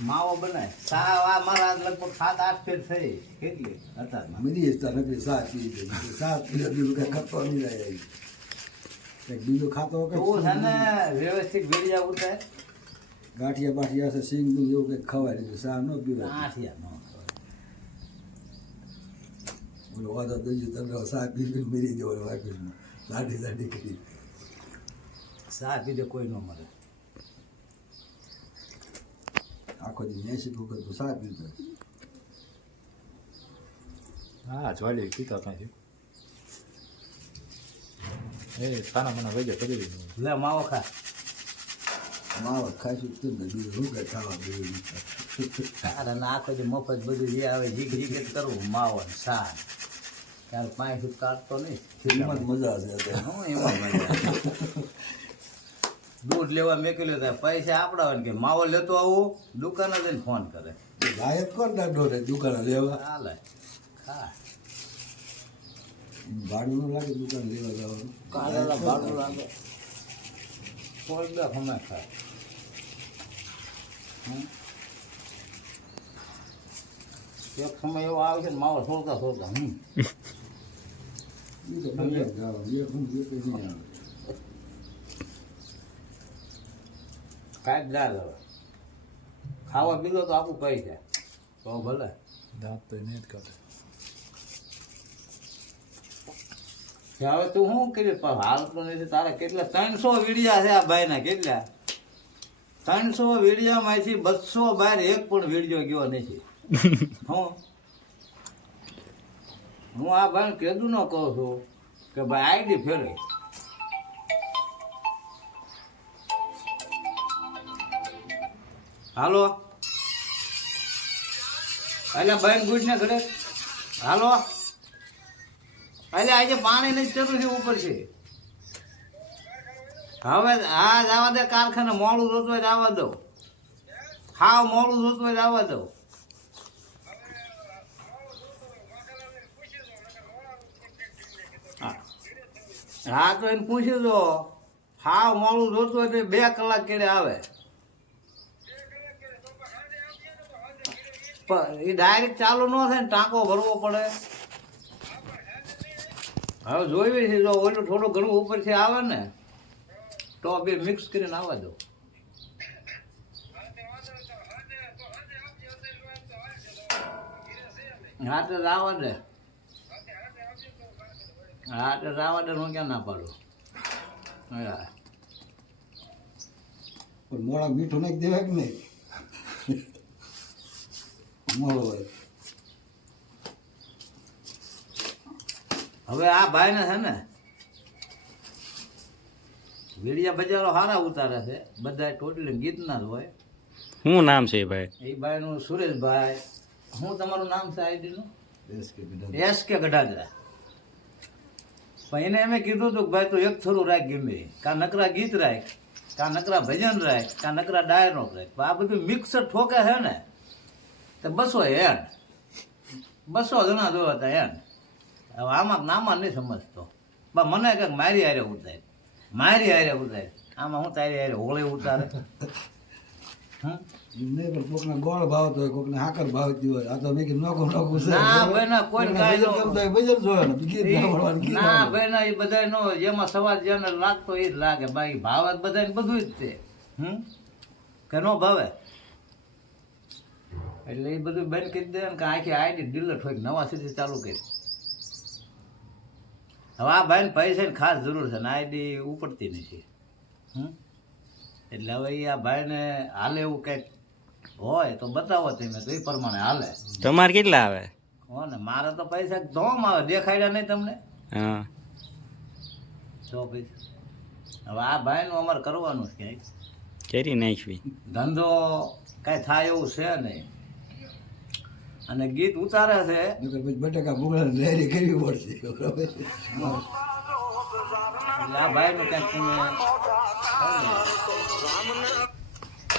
માવો બનાય સા આ મારા લગભગ 7-8 ફેર થઈ કેટલી અત્યારમાં મરી જતા નકરી સા પી દે સા પી બીજું કઈ ખતો નહીં જાય કંઈક બીજું ખાતો તો છે ને વ્યવસ્થિત વીડિયા ઉતાર ગાંઠિયા બાઠિયા છે સિંગ બિંગ એવું કંઈક ખવાય નહીં સા ન પીવાય ગાંઠિયા નો બોલો વાતો દઈ તમને સા પી મરી જવાનું વાપીમાં લાડી લાડી કરી સા પીધે કોઈ ન મળે આખો દી 80 વખત તો સા પીતો હા જોડી પીતો કાંઈ એ ખાના મને વૈજો કરી દીધું લે માવો ખા માવા ખાઈશું તો ને બીજું શું કઈ ખાવા બીજું અરે આખો જે મફત બધું જે આવે જીગ જીગ જ કરવું માવો ને સા ત્યારે 5 ફૂટ કાઢતો નહીં એમાં જ મજા છે અત્યારે હું એમાં મજા દૂધ લેવા મેકેલ્યો થાય પૈસા આપડા હોય ને કે માવો લેતો આવું દુકાને જઈને ફોન કરે લાયક કોણ દાડો રે દુકાને લેવા હાલે ખા ભાડું ન લાગે દુકાન લેવા જવાનું કારેલા ભાડું લાગે કોઈ બે ખમે ખા એક સમય એવો આવે છે ને માવો છોડતા છોડતા એ તો મજા જ આવે એ હું જે કંઈ નહીં આવે કાંઈ જ ના હવે ખાવા પીલો તો આપું પૈસા તો ભલે દાંત તો એને જ કાઢે હવે તું શું કરીશ પણ હાલ તો નથી તારા કેટલા 300 વીડિયા છે આ ભાઈના કેટલા 300 વીડિયામાંથી 200 બહાર એક પણ વીડિયો ગયો નથી હું આ ભાઈ કીધું ન કહું છું કે ભાઈ આઈડી ફેરે હાલો એટલે ભાઈ ગુડ ને ઘરે હાલો એટલે આજે પાણી નથી જરૂર છે ઉપર છે હવે હા જવા દે કારખાને મોડું જોતું હોય જવા દો હાવ મોડું જોતું હોય જવા દો હા તો એને પૂછી દો હાવ મોડું જોતું હોય તો 2 કલાક કેડે આવે પણ એ ડાયરેક્ટ ચાલુ ન થાય ને ટાંકો ભરવો પડે હવે જોઈ છે જો ઓલું થોડું ઘણું ઉપરથી આવે ને તો બે મિક્સ કરીને આવવા દો હા તો આવવા દે હા તો આવવા દે હું ક્યાં ના પાડું હા પણ મોડા મીઠું નાખી દેવાય કે નહીં મોડો હોય હવે આ ભાઈને છે ને વીડિયા બજારો સારા ઉતારે છે બધા ટોટલી ગીતના જ હોય શું નામ છે એ ભાઈ એ ભાઈનું સુરેશભાઈ શું તમારું નામ છે આઈડીનું એસ કે ગઢાદરા પણ એને એમ કીધું હતું કે ભાઈ તું એક થોડું રાખ ગમે કા નકરા ગીત રાખ કા નકરા ભજન રાખ કા નકરા ડાયરો રાખ આ બધું મિક્સર ઠોકે છે ને તો 200 જણા જો હતા એમ હવે આમાં નામાં નહીં સમજતો બા મને કંઈક મારી હારે ઉતારે આમાં હું તારી હારે હોળે ઉતારે નહીં પણ કોકને ગોળ ભાવતો હોય કોકને હાકર ભાવતી હોય આ તો મેં કીધું નોખું નોખું છે ના ભાઈ ના કોઈ કાંઈ કેમ તો બજર જોયો ને ગીત ગાવાનું ગીત ના ભાઈ ના એ બધા નો જેમાં સવાજ જેને લાગતો એ જ લાગે બાકી ભાવ જ બધા બધું જ તે કે નો ભાવે એટલે એ બધું બંધ કરી દે ને કે આખી આઈડી ડિલીટ હોય નવા સીધી ચાલુ કરી હવે આ ભાઈને પૈસાની ખાસ જરૂર છે ને આઈડી ઉપડતી નથી એટલે હવે આ ભાઈને હાલે એવું કંઈક હોય તો બતાવો તમે તો એ પ્રમાણે હાલે તમારે કેટલા આવે હો ને મારે તો પૈસા ધોમ આવે દેખાડ્યા નહીં તમને હા તો પછી હવે આ ભાઈનું અમારે કરવાનું છે ક્યાંક કરી નાખવી ધંધો કાંઈ થાય એવું છે નહીં અને ગીત ઉતારે છે પછી બટાકા ભૂંગળા લહેરી કરવી પડશે એટલે આ ભાઈનું કંઈક તમે